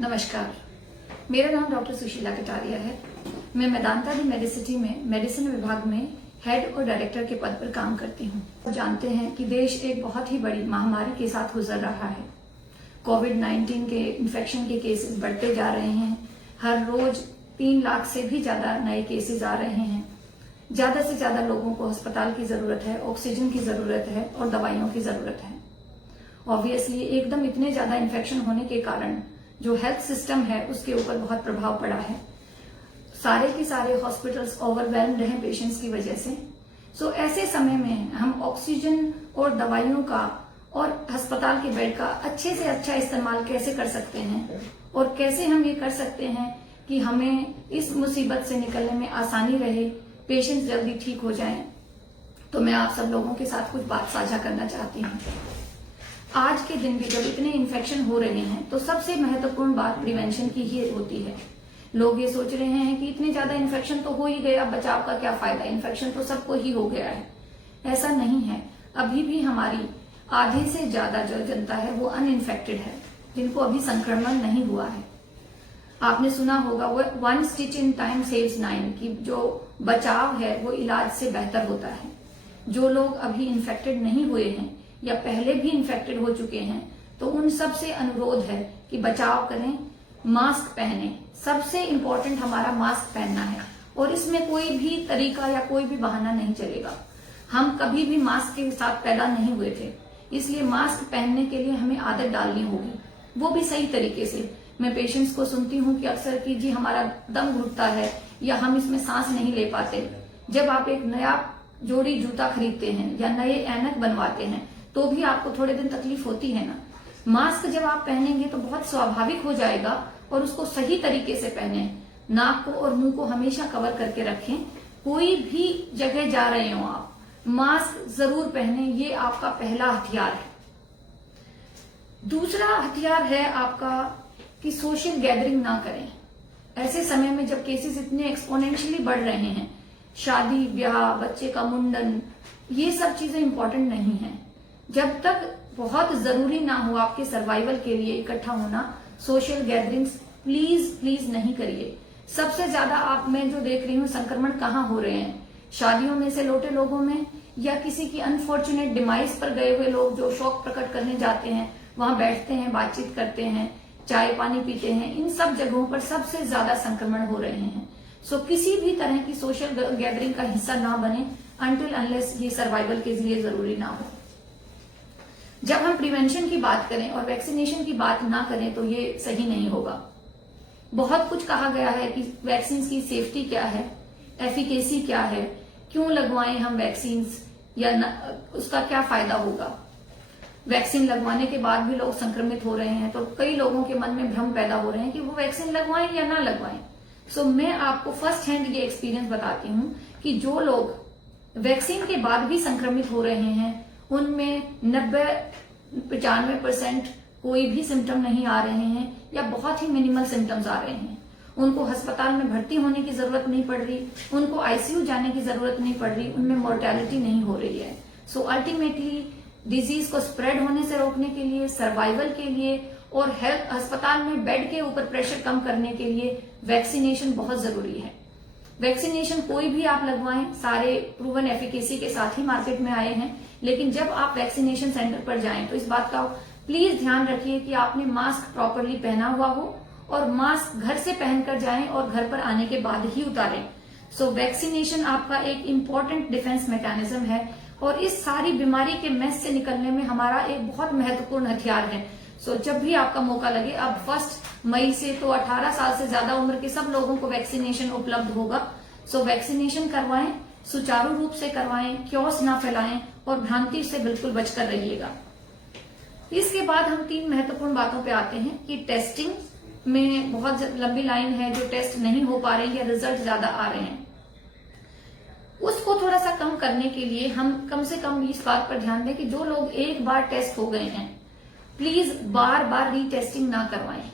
नमस्कार, मेरा नाम डॉक्टर सुशीला कटारिया है। मैं मेदांता दी मेडिसिटी में मेडिसिन विभाग में हेड और डायरेक्टर के पद पर काम करती हूँ। जानते हैं कि देश एक बहुत ही बड़ी महामारी के साथ गुजर रहा है। कोविड-19 के इन्फेक्शन के केसेस बढ़ते जा रहे हैं। हर रोज 3 लाख से भी ज्यादा नए केसेस आ रहे हैं। ज्यादा से ज्यादा लोगों को अस्पताल की जरूरत है, ऑक्सीजन की जरूरत है और दवाइयों की जरूरत है। ऑब्वियसली एकदम इतने ज्यादा इन्फेक्शन होने के कारण जो हेल्थ सिस्टम है उसके ऊपर बहुत प्रभाव पड़ा है। सारे के सारे हॉस्पिटल्स ओवरवेल्म्ड हैं पेशेंट्स की वजह से। सो ऐसे समय में हम ऑक्सीजन और दवाइयों का और अस्पताल के बेड का अच्छे से अच्छा इस्तेमाल कैसे कर सकते हैं और कैसे हम ये कर सकते हैं कि हमें इस मुसीबत से निकलने में आसानी रहे, पेशेंट्स जल्दी ठीक हो जाएं। तो मैं आप सब लोगों के साथ कुछ बात साझा करना चाहती हूँ। आज के दिन भी जब इतने इन्फेक्शन हो रहे हैं तो सबसे महत्वपूर्ण बात प्रिवेंशन की ही होती है। लोग ये सोच रहे हैं कि इतने ज्यादा इन्फेक्शन तो हो ही गया, बचाव का क्या फायदा, इन्फेक्शन तो सबको ही हो गया है। ऐसा नहीं है। अभी भी हमारी आधे से ज्यादा जो जनता है वो अनइन्फेक्टेड है, जिनको अभी संक्रमण नहीं हुआ है। आपने सुना होगा वो 1 स्टिच इन टाइम सेव्स 9 की जो बचाव है वो इलाज से बेहतर होता है। जो लोग अभी इन्फेक्टेड नहीं हुए हैं या पहले भी इन्फेक्टेड हो चुके हैं तो उन सब से अनुरोध है कि बचाव करें, मास्क पहने। सबसे इंपॉर्टेंट हमारा मास्क पहनना है और इसमें कोई भी तरीका या कोई भी बहाना नहीं चलेगा। हम कभी भी मास्क के साथ पैदा नहीं हुए थे, इसलिए मास्क पहनने के लिए हमें आदत डालनी होगी, वो भी सही तरीके से। मैं पेशेंट्स को सुनती हूँ कि अक्सर कि जी हमारा दम घुटता है या हम इसमें सांस नहीं ले पाते। जब आप एक नया जोड़ी जूता खरीदते हैं या नए ऐनक बनवाते हैं तो भी आपको थोड़े दिन तकलीफ होती है ना। मास्क जब आप पहनेंगे तो बहुत स्वाभाविक हो जाएगा और उसको सही तरीके से पहने। नाक को और मुंह को हमेशा कवर करके रखें। कोई भी जगह जा रहे हो आप, मास्क जरूर पहने, ये आपका पहला हथियार है। दूसरा हथियार है आपका कि सोशल गैदरिंग ना करें। ऐसे समय में जब केसेस इतने एक्सपोनेंशियली बढ़ रहे हैं, शादी ब्याह, बच्चे का मुंडन, ये सब चीजें इंपॉर्टेंट नहीं है। जब तक बहुत जरूरी ना हो आपके सर्वाइवल के लिए इकट्ठा होना, सोशल गैदरिंग्स प्लीज नहीं करिए। सबसे ज्यादा आप मैं जो देख रही हूँ संक्रमण कहाँ हो रहे हैं, शादियों में से लौटे लोगों में या किसी की अनफॉर्चुनेट डिमाइस पर गए हुए लोग जो शोक प्रकट करने जाते हैं, वहां बैठते हैं, बातचीत करते हैं, चाय पानी पीते हैं, इन सब जगहों पर सबसे ज्यादा संक्रमण हो रहे हैं। सो किसी भी तरह की सोशल गैदरिंग का हिस्सा ना बने अनटिल अनलेस ये सर्वाइवल के लिए जरूरी ना हो। जब हम प्रिवेंशन की बात करें और वैक्सीनेशन की बात ना करें तो ये सही नहीं होगा। बहुत कुछ कहा गया है कि वैक्सीन की सेफ्टी क्या है, एफिकेसी क्या है, क्यों लगवाएं हम वैक्सीन या उसका क्या फायदा होगा। वैक्सीन लगवाने के बाद भी लोग संक्रमित हो रहे हैं तो कई लोगों के मन में भ्रम पैदा हो रहे हैं कि वो वैक्सीन लगवाएं या ना लगवाएं। सो मैं आपको फर्स्ट हैंड ये एक्सपीरियंस बताती हूँ कि जो लोग वैक्सीन के बाद भी संक्रमित हो रहे हैं उनमें 90-95% कोई भी सिम्टम नहीं आ रहे हैं या बहुत ही मिनिमल सिम्टम्स आ रहे हैं। उनको अस्पताल में भर्ती होने की जरूरत नहीं पड़ रही, उनको आईसीयू जाने की जरूरत नहीं पड़ रही, उनमें मोर्टेलिटी नहीं हो रही है। सो अल्टीमेटली डिजीज को स्प्रेड होने से रोकने के लिए, सर्वाइवल के लिए और हेल्थ अस्पताल में बेड के ऊपर प्रेशर कम करने के लिए वैक्सीनेशन बहुत जरूरी है। वैक्सीनेशन कोई भी आप लगवाएं, सारे प्रूवन एफिकेसी के साथ ही मार्केट में आए हैं। लेकिन जब आप वैक्सीनेशन सेंटर पर जाएं तो इस बात का प्लीज ध्यान रखिए कि आपने मास्क प्रॉपरली पहना हुआ हो और मास्क घर से पहनकर जाएं और घर पर आने के बाद ही उतारें। सो वैक्सीनेशन आपका एक इम्पोर्टेंट डिफेंस मैकेनिज्म है और इस सारी बीमारी के मेस से निकलने में हमारा एक बहुत महत्वपूर्ण हथियार है। सो जब भी आपका मौका लगे, अब 1 मई से तो 18 साल से ज्यादा उम्र के सब लोगों को वैक्सीनेशन उपलब्ध होगा। सो वैक्सीनेशन करवाएं, सुचारू रूप से करवाएं, क्योस ना फैलाएं और भ्रांति से बिल्कुल बचकर रहिएगा। इसके बाद हम 3 महत्वपूर्ण बातों पे आते हैं कि टेस्टिंग में बहुत लंबी लाइन है, जो टेस्ट नहीं हो पा रही या रिजल्ट ज्यादा आ रहे हैं, उसको थोड़ा सा कम करने के लिए हम कम से कम इस बात पर ध्यान दें कि जो लोग एक बार टेस्ट हो गए हैं प्लीज बार बार रीटेस्टिंग ना करवाएं।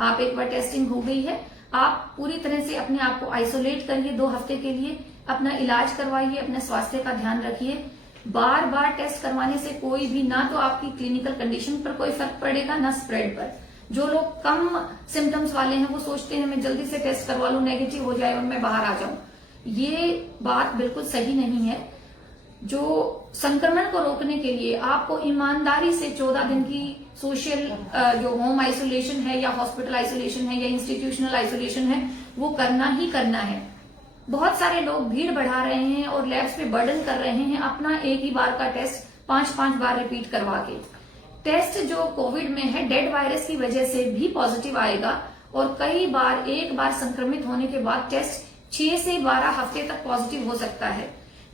आप एक बार टेस्टिंग हो गई है, आप पूरी तरह से अपने आप को आइसोलेट करिए 2 हफ्ते के लिए, अपना इलाज करवाइए, अपने स्वास्थ्य का ध्यान रखिए। बार बार टेस्ट करवाने से कोई भी ना तो आपकी क्लिनिकल कंडीशन पर कोई फर्क पड़ेगा ना स्प्रेड पर। जो लोग कम सिम्टम्स वाले हैं वो सोचते हैं मैं जल्दी से टेस्ट करवा लूं, नेगेटिव हो जाए और मैं बाहर आ जाऊं। ये बात बिल्कुल सही नहीं है। जो संक्रमण को रोकने के लिए आपको ईमानदारी से 14 दिन की सोशल जो होम आइसोलेशन है या हॉस्पिटल आइसोलेशन है या इंस्टीट्यूशनल आइसोलेशन है वो करना ही करना है। बहुत सारे लोग भीड़ बढ़ा रहे हैं और लैब्स पे बर्डन कर रहे हैं अपना एक ही बार का टेस्ट 5-5 बार रिपीट करवा के। टेस्ट जो कोविड में है डेड वायरस की वजह से भी पॉजिटिव आएगा और कई बार एक बार संक्रमित होने के बाद टेस्ट 6 से 12 हफ्ते तक पॉजिटिव हो सकता है,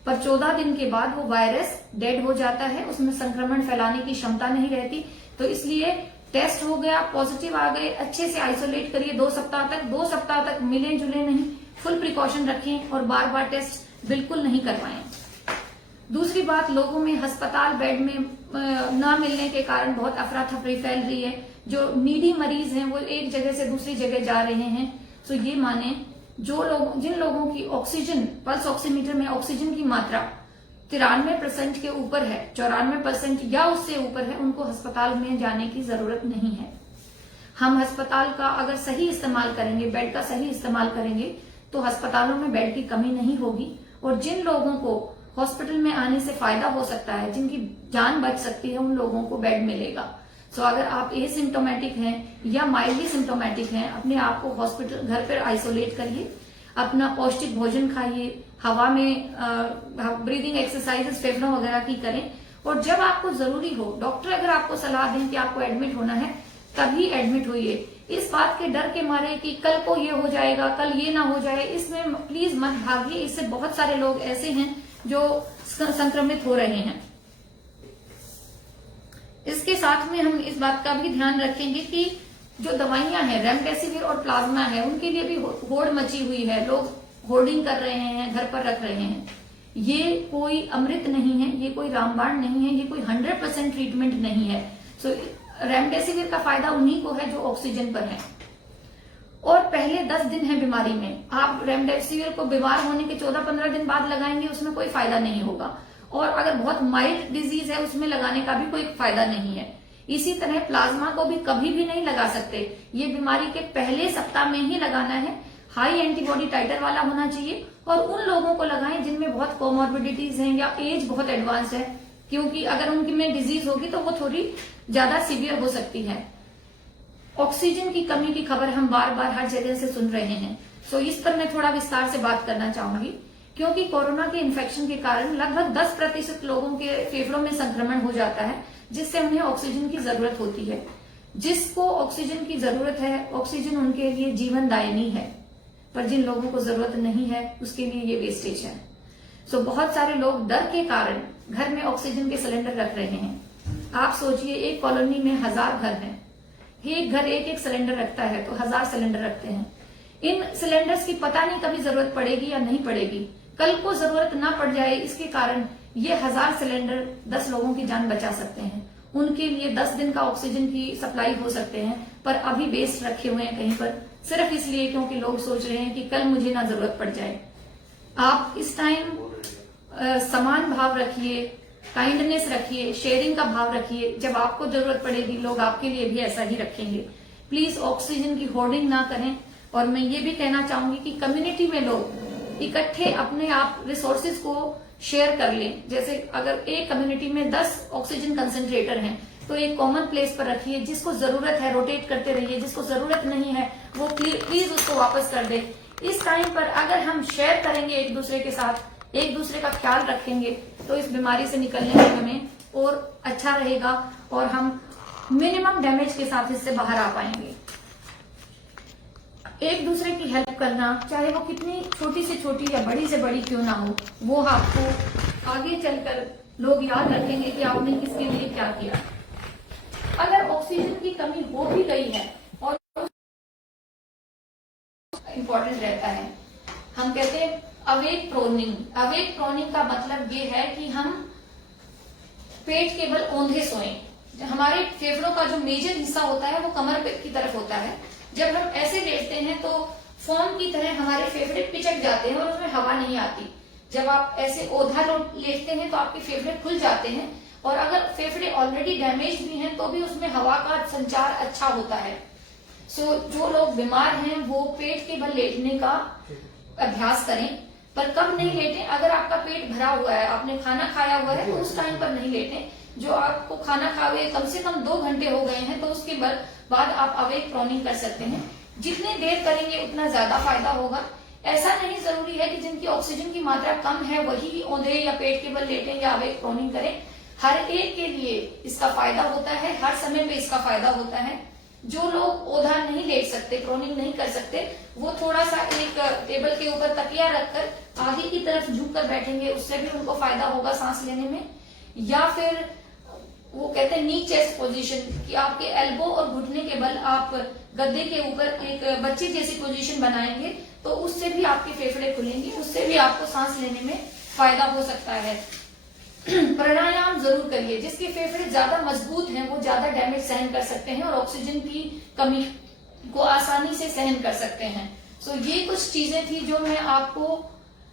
पर 14 दिन के बाद वो वायरस डेड हो जाता है, उसमें संक्रमण फैलाने की क्षमता नहीं रहती। तो इसलिए टेस्ट हो गया, पॉजिटिव आ गए, अच्छे से आइसोलेट करिए 2 सप्ताह तक मिले जुले नहीं, फुल प्रिकॉशन रखें और बार बार टेस्ट बिल्कुल नहीं करवाएं। दूसरी बात, लोगों में अस्पताल बेड में न मिलने के कारण बहुत अफरा तफरी फैल रही है। जो नीडी मरीज हैं वो एक जगह से दूसरी जगह जा रहे हैं। तो ये माने जिन लोगों की ऑक्सीजन पल्स ऑक्सीमीटर में ऑक्सीजन की मात्रा 93% के ऊपर है, 94% या उससे ऊपर है, उनको अस्पताल में जाने की जरूरत नहीं है। हम अस्पताल का अगर सही इस्तेमाल करेंगे, बेड का सही इस्तेमाल करेंगे तो अस्पतालों में बेड की कमी नहीं होगी और जिन लोगों को हॉस्पिटल में आने से फायदा हो सकता है, जिनकी जान बच सकती है, उन लोगों को बेड मिलेगा। सो अगर आप एसिम्टोमेटिक हैं या माइल्डली सिम्टोमेटिक हैं, अपने आप को हॉस्पिटल घर पर आइसोलेट करिए, अपना पौष्टिक भोजन खाइए, हवा में ब्रीदिंग एक्सरसाइजेस फेफड़ों वगैरह की करें और जब आपको जरूरी हो, डॉक्टर अगर आपको सलाह दें कि आपको एडमिट होना है तभी एडमिट होइए। इस बात के डर के मारे कि कल को ये हो जाएगा, कल ये ना हो जाए, इसमें प्लीज मत भागिए। इससे बहुत सारे लोग ऐसे हैं जो संक्रमित हो रहे हैं। इसके साथ में हम इस बात का भी ध्यान रखेंगे कि जो दवाइयां हैं रेमडेसिविर और प्लाज्मा है उनके लिए भी होड़ मची हुई है, लोग होर्डिंग कर रहे हैं, घर पर रख रहे हैं। ये कोई अमृत नहीं है, ये कोई रामबाण नहीं है, ये कोई 100% ट्रीटमेंट नहीं है। सो रेमडेसिविर का फायदा उन्हीं को है जो ऑक्सीजन पर है और पहले 10 दिन है बीमारी में। आप रेमडेसिविर को बीमार होने के 14-15 दिन बाद लगाएंगे, उसमें कोई फायदा नहीं होगा। और अगर बहुत माइल्ड डिजीज है उसमें लगाने का भी कोई फायदा नहीं है। इसी तरह प्लाज्मा को भी कभी भी नहीं लगा सकते, ये बीमारी के पहले सप्ताह में ही लगाना है। हाई एंटीबॉडी टाइटर वाला होना चाहिए और उन लोगों को लगाएं जिनमें बहुत कोमॉर्बिडिटीज हैं या एज बहुत एडवांस है, क्योंकि अगर उनकी में डिजीज होगी तो वो थोड़ी ज्यादा सीवियर हो सकती है। ऑक्सीजन की कमी की खबर हम बार बार हर जगह से सुन रहे हैं। सो इस पर मैं थोड़ा विस्तार से बात करना चाहूंगी, क्योंकि कोरोना के इन्फेक्शन के कारण लगभग 10% लोगों के फेफड़ों में संक्रमण हो जाता है, जिससे उन्हें ऑक्सीजन की जरूरत होती है। जिसको ऑक्सीजन की जरूरत है, ऑक्सीजन उनके लिए जीवनदायिनी है, पर जिन लोगों को जरूरत नहीं है उसके लिए ये वेस्टेज है। सो बहुत सारे लोग डर के कारण घर में ऑक्सीजन के सिलेंडर रख रहे हैं। आप सोचिए, एक कॉलोनी में 1000 घर हैं, एक घर एक सिलेंडर रखता है तो 1000 सिलेंडर रखते हैं। इन सिलेंडर्स की पता नहीं कभी जरूरत पड़ेगी या नहीं पड़ेगी, कल को जरूरत ना पड़ जाए, इसके कारण ये 1000 सिलेंडर 10 लोगों की जान बचा सकते हैं। उनके लिए 10 दिन का ऑक्सीजन की सप्लाई हो सकते हैं, पर अभी वेस्ट रखे हुए हैं कहीं पर, सिर्फ इसलिए क्योंकि लोग सोच रहे हैं कि कल मुझे ना जरूरत पड़ जाए। आप इस टाइम समान भाव रखिए, काइंडनेस रखिए, शेयरिंग का भाव रखिए। जब आपको जरूरत पड़ेगी लोग आपके लिए भी ऐसा ही रखेंगे। प्लीज ऑक्सीजन की होर्डिंग ना करें। और मैं ये भी कहना चाहूंगी कि कम्युनिटी में लोग इकट्ठे अपने आप रिसोर्सेज को शेयर कर लें। जैसे अगर एक कम्युनिटी में 10 ऑक्सीजन कंसंट्रेटर हैं तो एक कॉमन प्लेस पर रखिए, जिसको जरूरत है रोटेट करते रहिए, जिसको जरूरत नहीं है वो प्लीज उसको वापस कर दे। इस टाइम पर अगर हम शेयर करेंगे एक दूसरे के साथ, एक दूसरे का ख्याल रखेंगे, तो इस बीमारी से निकलने में हमें और अच्छा रहेगा और हम मिनिमम डैमेज के साथ इससे बाहर आ पाएंगे। एक दूसरे की हेल्प करना, चाहे वो कितनी छोटी से छोटी या बड़ी से बड़ी क्यों ना हो, वो आपको आगे चलकर लोग याद रखेंगे कि आपने किसके लिए क्या किया। अगर ऑक्सीजन की कमी हो भी गई है और इम्पोर्टेंट रहता है, हम कहते हैं अवेक प्रोनिंग। अवेक प्रोनिंग का मतलब ये है कि हम पेट केवल औंधे सोएं। हमारे फेफड़ों का जो मेजर हिस्सा होता है वो कमर की तरफ होता है। जब हम ऐसे लेटते हैं तो फोम की तरह हमारे फेफड़े पिचक जाते हैं और उसमें हवा नहीं आती। जब आप ऐसे औधा लेटते हैं तो आपके फेफड़े खुल जाते हैं और अगर फेफड़े ऑलरेडी डैमेज भी हैं तो भी उसमें हवा का संचार अच्छा होता है। जो लोग बीमार हैं वो पेट के बल लेटने का अभ्यास करें, पर कब नहीं लेटें? अगर आपका पेट भरा हुआ है, आपने खाना खाया हुआ है, तो उस टाइम पर नहीं लेटें। जो आपको खाना खाए हुए कम से कम 2 घंटे हो गए हैं तो उसके बाद आप अवेक प्रोनिंग कर सकते हैं। जितने देर करेंगे उतना ज्यादा फायदा होगा। ऐसा नहीं जरूरी है कि जिनकी ऑक्सीजन की मात्रा कम है वही औंधे या पेट के बल लेटें या अवेक प्रोनिंग करें। हर एक के लिए इसका फायदा होता है, हर समय पे इसका फायदा होता है। जो लोग औधा नहीं लेट सकते, प्रोनिंग नहीं कर सकते, वो थोड़ा सा एक टेबल के ऊपर तकिया रखकर आगे की तरफ झुक कर बैठेंगे, उससे भी उनको फायदा होगा सांस लेने में। या फिर वो कहते हैं नी चेस्ट पोजीशन, कि आपके एल्बो और घुटने के बल आप गद्दे के ऊपर एक बच्चे जैसी पोजीशन बनाएंगे, तो उससे भी आपके फेफड़े खुलेंगे, उससे भी आपको सांस लेने में फायदा हो सकता है। प्राणायाम जरूर करिए। जिसके फेफड़े ज्यादा मजबूत हैं वो ज्यादा डैमेज सहन कर सकते हैं और ऑक्सीजन की कमी को आसानी से सहन कर सकते हैं। ये कुछ चीजें थी जो मैं आपको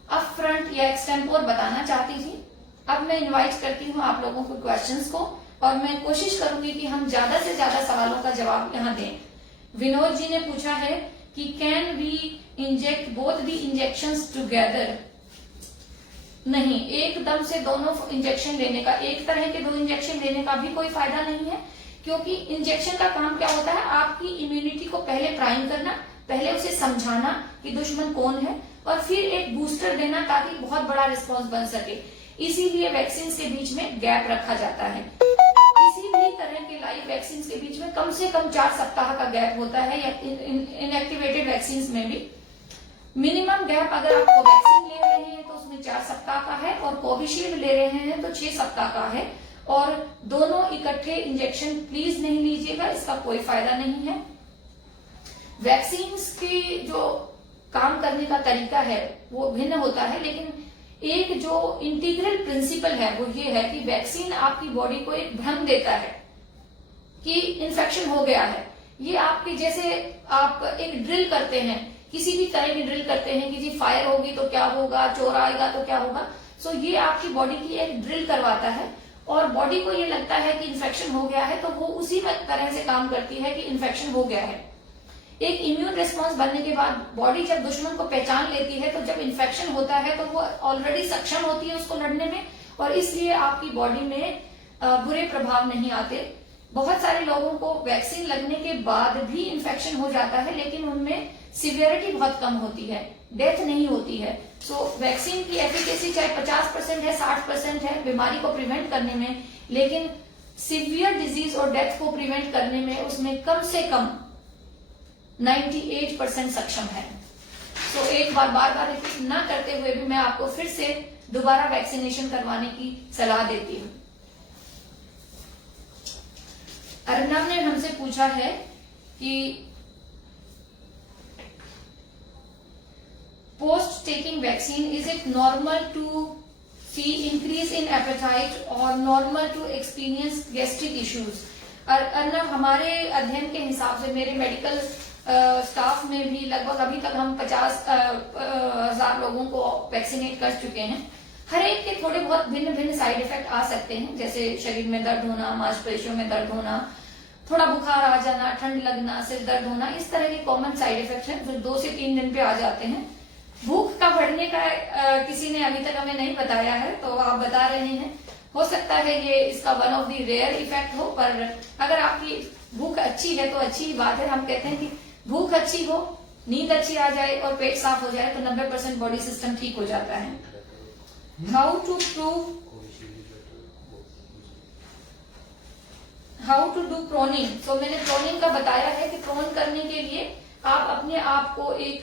अप फ्रंट या एक्सटेम्पोर बताना चाहती थी। अब मैं इनवाइट करती हूँ आप लोगों को क्वेश्चंस को, और मैं कोशिश करूंगी कि हम ज्यादा से ज्यादा सवालों का जवाब यहाँ दें। विनोद जी ने पूछा है कि can we inject both the injections together? नहीं, एकदम से दोनों इंजेक्शन लेने का, एक तरह के 2 इंजेक्शन लेने का भी कोई फायदा नहीं है, क्योंकि इंजेक्शन का काम क्या होता है? आपकी इम्यूनिटी को पहले प्राइम करना, पहले उसे समझाना कि दुश्मन कौन है, और फिर एक बूस्टर देना ताकि बहुत बड़ा रिस्पॉन्स बन सके। इसीलिए वैक्सीन के बीच में गैप रखा जाता है। किसी भी तरह के लाइव वैक्सीन के बीच में कम से कम 4 सप्ताह का गैप होता है, या इनएक्टिवेटेड वैक्सीन में भी मिनिमम गैप, अगर आप कोवैक्सीन ले रहे हैं तो उसमें 4 सप्ताह का है, और कोविशील्ड ले रहे हैं तो 6 सप्ताह का है। और दोनों इकट्ठे इंजेक्शन प्लीज नहीं लीजिएगा, इसका कोई फायदा नहीं है। वैक्सीन की जो काम करने का तरीका है वो भिन्न होता है, लेकिन एक जो इंटीग्रल प्रिंसिपल है वो ये है कि वैक्सीन आपकी बॉडी को एक भ्रम देता है कि इन्फेक्शन हो गया है। ये आपके जैसे आप एक ड्रिल करते हैं, किसी भी तरह की ड्रिल करते हैं कि जी फायर होगी तो क्या होगा, चोर आएगा तो क्या होगा। ये आपकी बॉडी की एक ड्रिल करवाता है, और बॉडी को ये लगता है कि इन्फेक्शन हो गया है, तो वो उसी तरह से काम करती है कि इन्फेक्शन हो गया है। एक इम्यून रिस्पॉन्स बनने के बाद बॉडी जब दुश्मन को पहचान लेती है, तो जब इन्फेक्शन होता है तो वो ऑलरेडी सक्षम होती है उसको लड़ने में, और इसलिए आपकी बॉडी में बुरे प्रभाव नहीं आते। बहुत सारे लोगों को वैक्सीन लगने के बाद भी इन्फेक्शन हो जाता है, लेकिन उनमें सिवियरिटी बहुत कम होती है, डेथ नहीं होती है। वैक्सीन की एफिकेसी चाहे 50% है, 60% है बीमारी को प्रिवेंट करने में, लेकिन सिवियर डिजीज और डेथ को प्रिवेंट करने में उसमें कम से कम 98% सक्षम है। एक बार बार रिपीट ना करते हुए भी मैं आपको फिर से दोबारा वैक्सीनेशन करवाने की सलाह देती हूँ। अर्नव ने हमसे पूछा है कि post taking vaccine is it normal to see increase in appetite और normal to experience gastric issues? Arnav, हमारे अध्ययन के हिसाब से मेरे मेडिकल स्टाफ में भी लगभग अभी तक हम 50,000 लोगों को वैक्सीनेट कर चुके हैं। हर एक के थोड़े बहुत भिन्न भिन्न साइड इफेक्ट आ सकते हैं, जैसे शरीर में दर्द होना, मांसपेशियों में दर्द होना, थोड़ा बुखार आ जाना, ठंड लगना, सिर दर्द होना, इस तरह के कॉमन साइड इफेक्ट हैं जो 2 से 3 दिन पे आ जाते हैं। भूख का बढ़ने का किसी ने अभी तक हमें नहीं बताया है, तो आप बता रहे हैं, हो सकता है ये इसका one of the rare effect हो, पर अगर आपकी भूख अच्छी है तो अच्छी बात है। हम कहते हैं कि भूख अच्छी हो, नींद अच्छी आ जाए और पेट साफ हो जाए तो 90% बॉडी सिस्टम ठीक हो जाता है। How to do proning? मैंने प्रोनिंग का बताया है कि प्रोन करने के लिए आप अपने आप को एक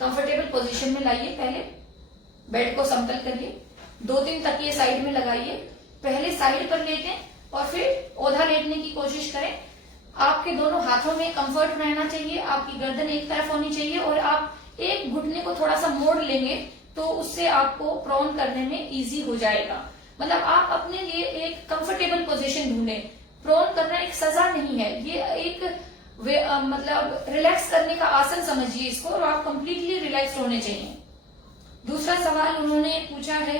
कंफर्टेबल पोजीशन में लाइए। पहले बेड को समतल करिए, 2-3 तकिए साइड में लगाइए, पहले साइड पर लेटें और फिर औधा लेटने की कोशिश करें। आपके दोनों हाथों में कंफर्ट रहना चाहिए, आपकी गर्दन एक तरफ होनी चाहिए, और आप एक घुटने को थोड़ा सा मोड़ लेंगे तो उससे आपको प्रोन करने में इजी हो जाएगा। मतलब आप अपने लिए एक कंफर्टेबल पोजीशन ढूंढें। प्रोन करना एक सजा नहीं है, ये एक मतलब रिलैक्स करने का आसन समझिए इसको, और आप कंप्लीटली रिलैक्स होने चाहिए। दूसरा सवाल उन्होंने पूछा है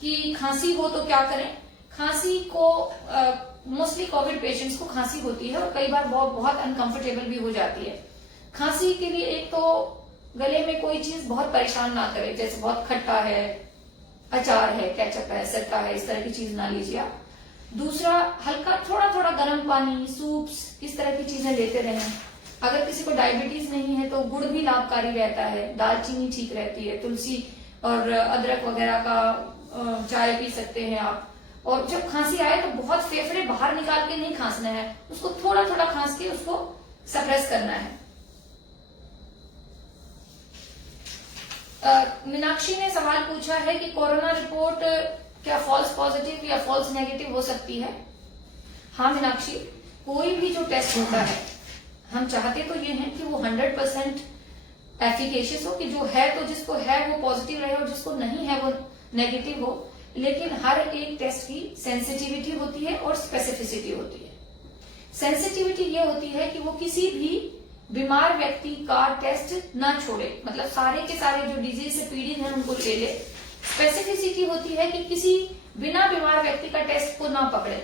कि खांसी हो तो क्या करें? खांसी को मोस्टली कोविड पेशेंट्स को खांसी होती है और कई बार बहुत अनकंफर्टेबल भी हो जाती है। खांसी के लिए एक तो गले में कोई चीज बहुत परेशान ना करे, जैसे बहुत खट्टा है, अचार है, केचप है, सट्टा है, इस तरह की चीज ना लीजिए आप। दूसरा, हल्का थोड़ा थोड़ा गर्म पानी, सूप्स, इस तरह की चीजें लेते रहें। अगर किसी को डायबिटीज नहीं है तो गुड़ भी लाभकारी रहता है, दालचीनी ठीक रहती है, तुलसी और अदरक वगैरह का चाय पी सकते हैं आप। और जब खांसी आए तो बहुत फेफड़े बाहर निकाल के नहीं खांसना है, उसको थोड़ा थोड़ा खांस के उसको सप्रेस करना है। मीनाक्षी ने सवाल पूछा है कि कोरोना रिपोर्ट क्या फॉल्स पॉजिटिव या फॉल्स नेगेटिव हो सकती है? हाँ मीनाक्षी, कोई भी जो टेस्ट होता है, हम चाहते तो ये हैं कि वो 100% एफिकेशियस हो, कि जो है तो जिसको है वो पॉजिटिव रहे और जिसको नहीं है वो नेगेटिव हो। लेकिन हर एक टेस्ट की सेंसिटिविटी होती है और स्पेसिफिसिटी होती है। सेंसिटिविटी ये होती है कि वो किसी भी बीमार व्यक्ति का टेस्ट ना छोड़े, मतलब सारे के सारे जो डिजीज से पीड़ित हैं उनको ले ले। स्पेसिफिसिटी होती है कि किसी बिना बीमार व्यक्ति का टेस्ट को ना पकड़े।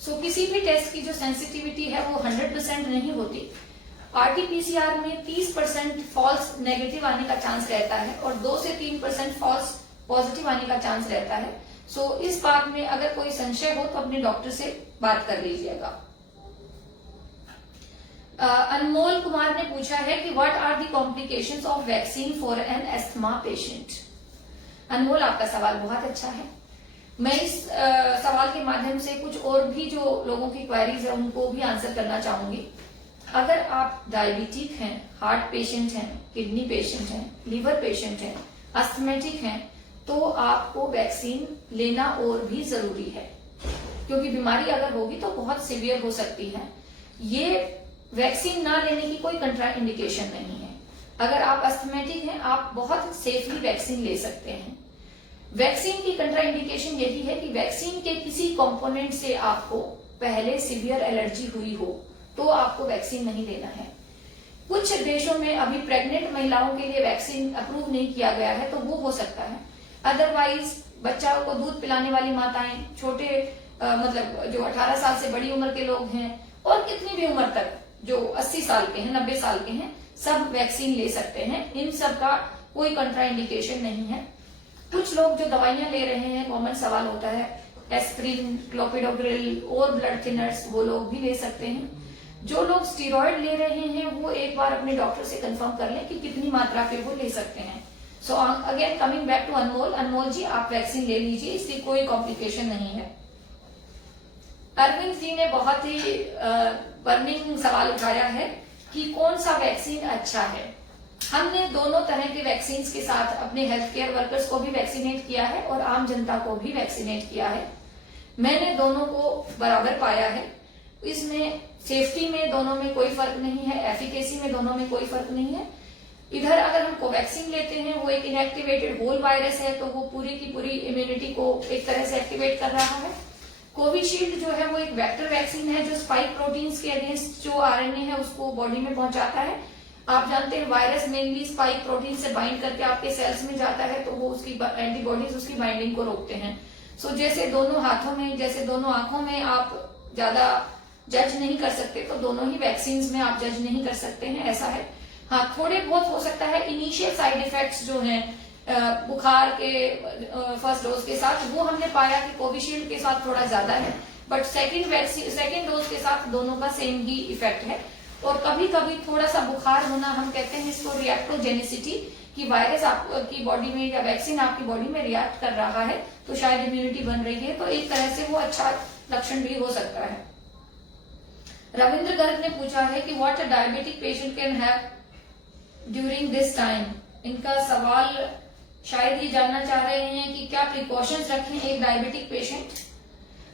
सो किसी भी टेस्ट की जो सेंसिटिविटी है वो 100% नहीं होती। आरटीपीसीआर में 30% फॉल्स नेगेटिव आने का चांस रहता है और 2 से 3% फॉल्स पॉजिटिव आने का चांस रहता है। सो इस बात में अगर कोई संशय हो तो अपने डॉक्टर से बात कर लीजिएगा। अनमोल कुमार ने पूछा है कि what are the complications of vaccine for an asthma patient. Anmol, आपका सवाल बहुत अच्छा है। मैं इस सवाल के माध्यम से कुछ और भी जो लोगों की क्वेरीज है उनको भी आंसर करना चाहूंगी। अगर आप डायबिटिक हैं, हार्ट पेशेंट हैं, किडनी पेशेंट हैं, लीवर पेशेंट हैं, अस्थमेटिक हैं, तो आपको वैक्सीन लेना और भी जरूरी है, क्योंकि बीमारी अगर होगी तो बहुत सीवियर हो सकती है। ये वैक्सीन ना लेने की कोई कंट्रा इंडिकेशन नहीं है। अगर आप अस्थमेटिक हैं, आप बहुत सेफली वैक्सीन ले सकते हैं। वैक्सीन की कंट्रा इंडिकेशन यही है कि वैक्सीन के किसी कंपोनेंट से आपको पहले सीवियर एलर्जी हुई हो तो आपको वैक्सीन नहीं लेना है। कुछ देशों में अभी प्रेग्नेंट महिलाओं के लिए वैक्सीन अप्रूव नहीं किया गया है, तो वो हो सकता है। अदरवाइज बच्चों को दूध पिलाने वाली माताएं, छोटे मतलब जो 18 साल से बड़ी उम्र के लोग हैं और कितनी भी उम्र तक जो 80 साल के हैं, 90 साल के हैं, सब वैक्सीन ले सकते हैं। इन सब का कोई कंट्रा इंडिकेशन नहीं है। कुछ लोग जो दवाइयां ले रहे हैं, कॉमन सवाल होता है, एस्प्रिन, क्लोपिडोग्रिल और ब्लड थिनर्स, वो लोग भी ले सकते हैं। जो लोग स्टीरॉयड ले रहे हैं वो एक बार अपने डॉक्टर से कंफर्म कर लें कि कितनी मात्रा के वो ले सकते हैं। So again coming back to Anmol, Anmol ji आप वैक्सीन ले लीजिए, इसकी कोई कॉम्प्लिकेशन नहीं है। अरविंद जी ने बहुत ही बर्निंग सवाल उठाया है कि कौन सा वैक्सीन अच्छा है। हमने दोनों तरह के वैक्सीन के साथ अपने हेल्थ केयर वर्कर्स को भी वैक्सीनेट किया है और आम जनता को भी वैक्सीनेट किया है। मैंने दोनों को बराबर पाया है। इसमें सेफ्टी में दोनों में कोई फर्क नहीं है, एफिकेसी में दोनों में कोई फर्क नहीं है। इधर अगर हम कोवैक्सीन लेते हैं, वो एक इनएक्टिवेटेड होल वायरस है, तो वो पूरी की पूरी इम्यूनिटी को एक तरह से एक्टिवेट कर रहा है। कोविशील्ड जो है वो एक वेक्टर वैक्सीन है जो स्पाइक प्रोटीन्स के अगेंस्ट जो आरएनए है उसको बॉडी में पहुंचाता है। आप जानते हैं वायरस मेनली स्पाइक प्रोटीन से बाइंड करके आपके सेल्स में जाता है, तो वो उसकी एंटीबॉडीज उसकी बाइंडिंग को रोकते हैं। सो जैसे दोनों हाथों में, जैसे दोनों आंखों में आप ज्यादा जज नहीं कर सकते, तो दोनों ही वैक्सीन में आप जज नहीं कर सकते हैं, ऐसा है। हाँ, थोड़े बहुत हो सकता है इनिशियल साइड इफेक्ट्स जो हैं बुखार के फर्स्ट डोज के साथ, वो हमने पाया कि कोविशील्ड के साथ थोड़ा ज्यादा है, बट सेकेंड डोज के साथ दोनों का सेम ही इफेक्ट है। और कभी कभी थोड़ा सा बुखार होना, हम कहते हैं इसको रिएक्टोजेनिसिटी, कि वायरस आपकी बॉडी में या वैक्सीन आपकी बॉडी में रिएक्ट कर रहा है तो शायद इम्यूनिटी बन रही है, तो एक तरह से वो अच्छा लक्षण भी हो सकता है। रविंद्र गर्ग ने पूछा है कि what a diabetic patient can have during this time. इनका सवाल शायद ये जानना चाह रहे हैं कि क्या प्रिकॉशंस रखें एक डायबिटिक पेशेंट।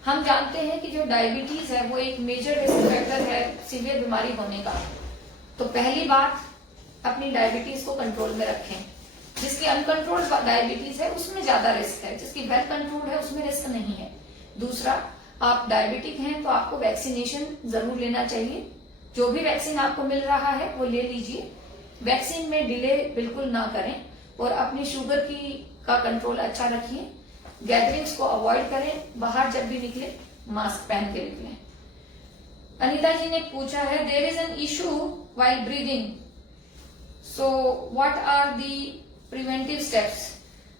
हम जानते हैं कि जो डायबिटीज है वो एक मेजर रिस्क फैक्टर है सीवियर बीमारी होने का। तो पहली बात, अपनी डायबिटीज को कंट्रोल में रखें। जिसकी अनकंट्रोल्ड डायबिटीज है उसमें ज्यादा रिस्क है, जिसकी वेल कंट्रोल्ड है उसमें रिस्क नहीं है। दूसरा, आप डायबिटिक हैं तो आपको वैक्सीनेशन जरूर लेना चाहिए। जो भी वैक्सीन आपको मिल रहा है वो ले लीजिए। वैक्सीन में डिले बिल्कुल ना करें और अपनी शुगर का कंट्रोल अच्छा रखिए। गैदरिंग्स को अवॉइड करें, बाहर जब भी निकले मास्क पहन के निकलें। अनीता जी ने पूछा है, there is an issue while breathing, so what are the preventive steps.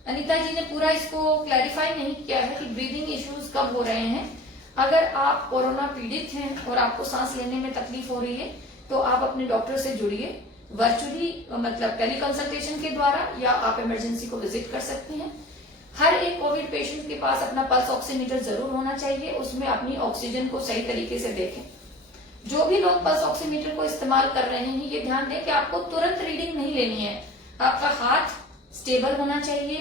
Anita ji ने पूरा इसको क्लैरिफाई नहीं किया है कि ब्रीदिंग इश्यूज कब हो रहे हैं। अगर आप कोरोना पीड़ित हैं और आपको सांस लेने में तकलीफ हो रही है तो आप अपने डॉक्टर से जुड़िए, वर्चुअली मतलब टेली कंसल्टेशन के द्वारा, या आप इमरजेंसी को विजिट कर सकती हैं। हर एक कोविड पेशेंट के पास अपना पल्स ऑक्सीमीटर जरूर होना चाहिए, उसमें अपनी ऑक्सीजन को सही तरीके से देखें। जो भी लोग पल्स ऑक्सीमीटर को इस्तेमाल कर रहे हैं ये ध्यान दें कि आपको तुरंत रीडिंग नहीं लेनी है, आपका हाथ स्टेबल होना चाहिए।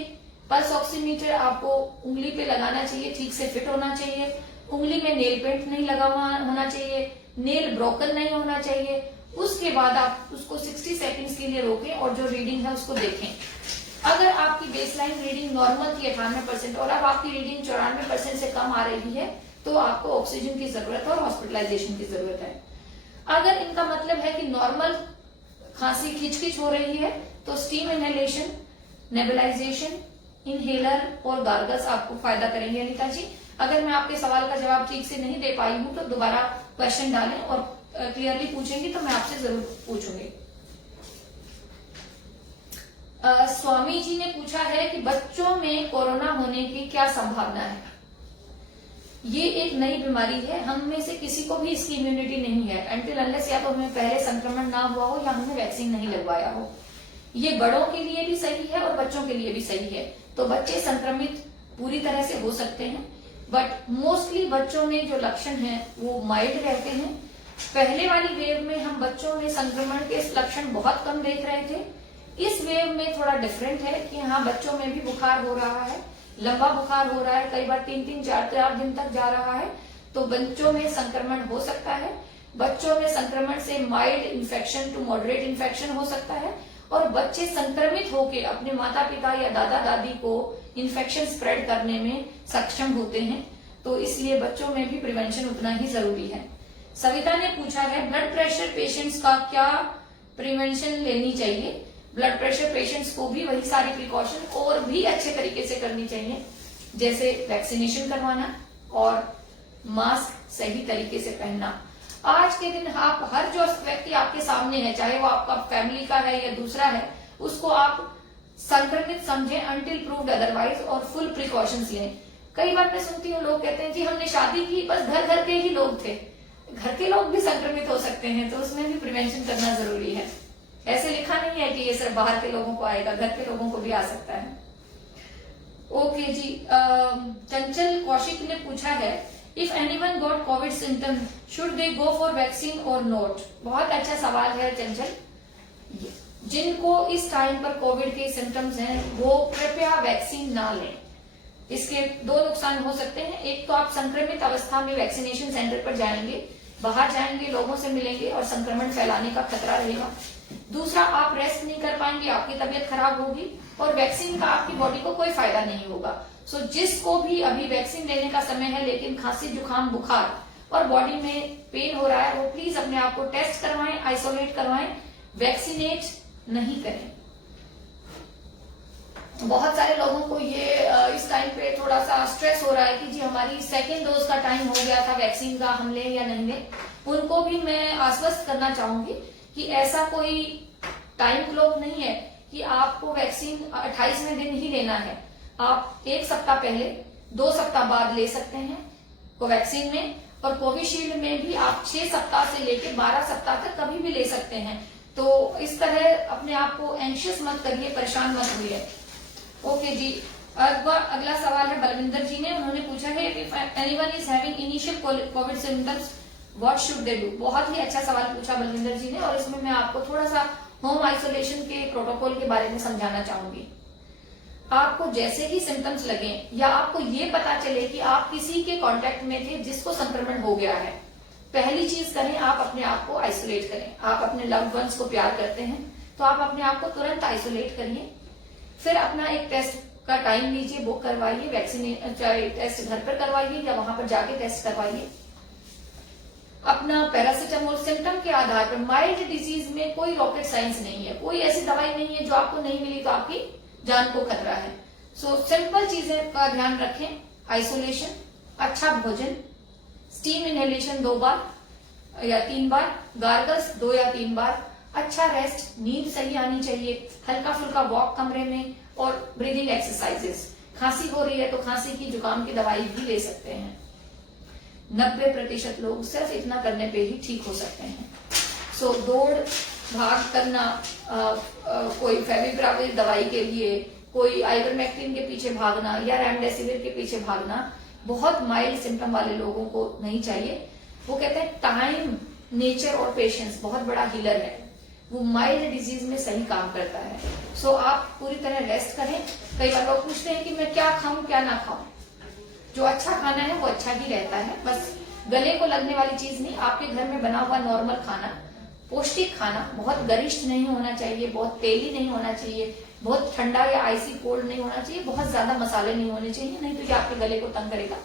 पल्स ऑक्सीमीटर आपको उंगली पे लगाना चाहिए, ठीक से फिट होना चाहिए, उंगली में नेल पेंट नहीं लगा हुआ होना चाहिए, नेल ब्रोकन नहीं होना चाहिए। उसके बाद आप उसको 60 सेकंड्स के लिए रोकें और जो रीडिंग है उसको देखें। अगर आपकी बेसलाइन रीडिंग नॉर्मल थी 98% और अब आपकी रीडिंग 94% से कम आ रही है तो आपको ऑक्सीजन की जरूरत है और हॉस्पिटलाइजेशन की जरूरत है। अगर इनका मतलब है कि नॉर्मल खांसी खिचखिच हो रही है तो स्टीम इनहेलेशन, नेबुलाइजेशन, इनहेलर और गार्गल्स आपको फायदा करेंगे। अनीता जी, अगर मैं आपके सवाल का जवाब ठीक से नहीं दे पाई हूं तो दोबारा क्वेश्चन डालें और क्लियरली पूछेंगी तो मैं आपसे जरूर पूछूंगी। स्वामी जी ने पूछा है कि बच्चों में कोरोना होने की क्या संभावना है। ये एक नई बीमारी है, हम में से किसी को भी इसकी इम्यूनिटी नहीं है अनटिल अनलेस या तो हमें पहले संक्रमण ना हुआ हो या हमने वैक्सीन नहीं लगवाया हो। ये बड़ों के लिए भी सही है और बच्चों के लिए भी सही है। तो बच्चे संक्रमित पूरी तरह से हो सकते हैं, बट मोस्टली बच्चों में जो लक्षण हैं वो माइल्ड रहते हैं। पहले वाली वेव में हम बच्चों में संक्रमण के लक्षण बहुत कम देख रहे थे। इस वेव में थोड़ा डिफरेंट है कि हाँ, बच्चों में भी बुखार हो रहा है, लंबा बुखार हो रहा है, कई बार 3-3, 4-4 दिन तक जा रहा है, तो बच्चों में संक्रमण हो सकता है। बच्चों में संक्रमण से mild infection to moderate infection हो सकता है और बच्चे संक्रमित होकर अपने माता पिता या दादा दादी को इन्फेक्शन स्प्रेड करने में सक्षम होते हैं। तो इसलिए बच्चों में भी प्रिवेंशन उतना ही जरूरी है। सविता ने पूछा है, ब्लड प्रेशर पेशेंट्स का क्या प्रिवेंशन लेनी चाहिए। ब्लड प्रेशर पेशेंट्स को भी वही सारी प्रिकॉशन और भी अच्छे तरीके से करनी चाहिए, जैसे वैक्सीनेशन करवाना और मास्क सही तरीके से पहनना। आज के दिन आप हर जो व्यक्ति आपके सामने है, चाहे वो आपका फैमिली का है या दूसरा है, उसको आप संक्रमित समझें अनटिल प्रूव्ड अदरवाइज और फुल प्रिकॉशंस लें। कई बार मैं सुनती हूँ लोग कहते हैं जी हमने शादी की, बस घर घर के ही लोग थे। घर के लोग भी संक्रमित हो सकते हैं, तो उसमें भी प्रिवेंशन करना जरूरी है। ऐसे लिखा नहीं है कि ये सिर्फ बाहर के लोगों को आएगा, घर के लोगों को भी आ सकता है। ओके जी, चंचल कौशिक ने पूछा है, if anyone got Covid symptoms should they go for vaccine और नॉट। बहुत अच्छा सवाल है चंचल। जिनको इस टाइम पर कोविड के सिम्टम्स हैं वो कृपया वैक्सीन ना लें। इसके दो नुकसान हो सकते हैं। एक तो आप संक्रमित अवस्था में वैक्सीनेशन सेंटर पर जाएंगे, बाहर जाएंगे, लोगों से मिलेंगे और संक्रमण फैलाने का खतरा रहेगा। दूसरा, आप रेस्ट नहीं कर पाएंगे, आपकी तबीयत खराब होगी और वैक्सीन का आपकी बॉडी को कोई फायदा नहीं होगा। सो जिसको भी अभी वैक्सीन लेने का समय है लेकिन खांसी जुकाम बुखार और बॉडी में पेन हो रहा है, वो प्लीज अपने आप को टेस्ट करवाएं, आइसोलेट करवाएं, वैक्सीनेट नहीं करें। बहुत सारे लोगों को ये इस टाइम पे थोड़ा सा स्ट्रेस हो रहा है कि जी हमारी सेकेंड डोज का टाइम हो गया था वैक्सीन का, हम लें या नहीं लें। उनको भी मैं आश्वस्त करना चाहूंगी कि ऐसा कोई टाइम क्लॉक नहीं है कि आपको वैक्सीन 28वें दिन ही लेना है। आप 1 सप्ताह पहले, 2 सप्ताह बाद ले सकते हैं कोवैक्सीन में, और कोविशील्ड में भी आप 6 सप्ताह से लेकर 12 सप्ताह तक कभी भी ले सकते हैं। तो इस तरह अपने आप को एंशियस मत करिए, परेशान मत होइए। ओके जी, अगला सवाल है बलविंदर जी ने, उन्होंने पूछा है if anyone is having initial Covid symptoms what should they do. बहुत ही अच्छा सवाल पूछा बलविंदर जी ने, और इसमें मैं आपको थोड़ा सा होम आइसोलेशन के प्रोटोकॉल के बारे में समझाना चाहूंगी। आपको जैसे ही सिम्टम्स लगे या आपको ये पता चले कि आप किसी के कांटेक्ट में थे जिसको संक्रमण हो गया है, पहली चीज करें आप अपने आप को आइसोलेट करें। आप अपने लव्ड वंस को प्यार करते हैं तो आप अपने आप को तुरंत आइसोलेट करिए। फिर अपना एक टेस्ट का टाइम लीजिए, बुक करवाइए, वैक्सीन चाहे टेस्ट घर पर करवाइए या वहां पर जाके टेस्ट करवाइए। अपना पैरासीटामोल सिम्टम के आधार पर, माइल्ड डिजीज में कोई रॉकेट साइंस नहीं है, कोई ऐसी दवाई नहीं है जो आपको नहीं मिली तो आपकी जान को खतरा है। सो सिंपल चीजें का ध्यान रखें, आइसोलेशन, अच्छा भोजन, स्टीम इनहेलेशन 2 बार या 3 बार, गार्गल्स 2 या 3 बार, अच्छा रेस्ट, नींद सही आनी चाहिए, हल्का फुल्का वॉक कमरे में और ब्रीदिंग एक्सरसाइजेस। खांसी हो रही है तो खांसी की, जुकाम की दवाई भी ले सकते हैं। 90% लोग सिर्फ इतना करने पे ही ठीक हो सकते हैं। सो दौड़ भाग करना, कोई फेविपिराविर दवाई के लिए, कोई आइवरमेक्टिन के पीछे भागना या रेमडेसिविर के पीछे भागना बहुत माइल्ड सिम्टम वाले लोगों को नहीं चाहिए। वो कहते हैं टाइम, नेचर और पेशेंस बहुत बड़ा हीलर है, वो माइल्ड डिजीज में सही काम करता है। सो आप पूरी तरह रेस्ट करें। कई बार लोग पूछते हैं कि मैं क्या खाऊं क्या ना खाऊं। जो अच्छा खाना है वो अच्छा ही रहता है, बस गले को लगने वाली चीज नहीं, आपके घर में बना हुआ नॉर्मल खाना, पौष्टिक खाना, बहुत गरिष्ठ नहीं होना चाहिए, बहुत तेली नहीं होना चाहिए, बहुत ठंडा या आइसी कोल्ड नहीं होना चाहिए, बहुत ज्यादा मसाले नहीं होने चाहिए, नहीं तो ये आपके गले को तंग करेगा।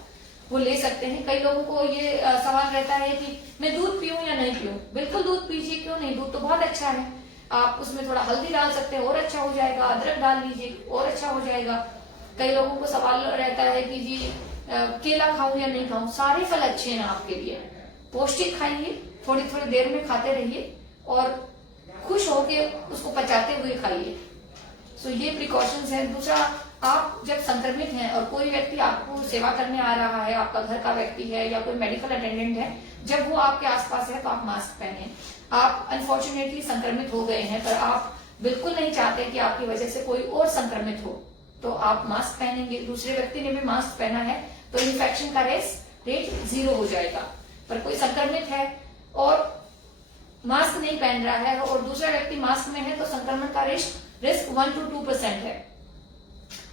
वो ले सकते हैं। कई लोगों को ये सवाल रहता है कि मैं दूध पीऊं या नहीं पीऊं। बिल्कुल दूध पीजिए, क्यों नहीं, दूध तो बहुत अच्छा है। आप उसमें थोड़ा हल्दी डाल सकते हैं और अच्छा हो जाएगा, अदरक डाल लीजिए और अच्छा हो जाएगा। कई लोगों को सवाल रहता है कि जी केला खाऊं या नहीं खाऊं। सारे फल अच्छे हैं आपके लिए, पौष्टिक खाइए, थोड़ी थोड़ी देर में खाते रहिए और खुश होके उसको पचाते हुए खाइए। सो ये प्रिकॉशंस है। दूसरा, आप जब संक्रमित हैं और कोई व्यक्ति आपको सेवा करने आ रहा है, आपका घर का व्यक्ति है या कोई मेडिकल अटेंडेंट है, जब वो आपके आसपास है तो आप मास्क पहने। आप अनफॉर्चुनेटली संक्रमित हो गए हैं पर आप बिल्कुल नहीं चाहते कि आपकी वजह से कोई और संक्रमित हो, तो आप मास्क पहनेंगे। दूसरे व्यक्ति ने भी मास्क पहना है तो इन्फेक्शन का रेट 0 हो जाएगा। पर कोई संक्रमित है और मास्क नहीं पहन रहा है और दूसरा व्यक्ति मास्क में है तो संक्रमण का रिस्क 1 to 2% है।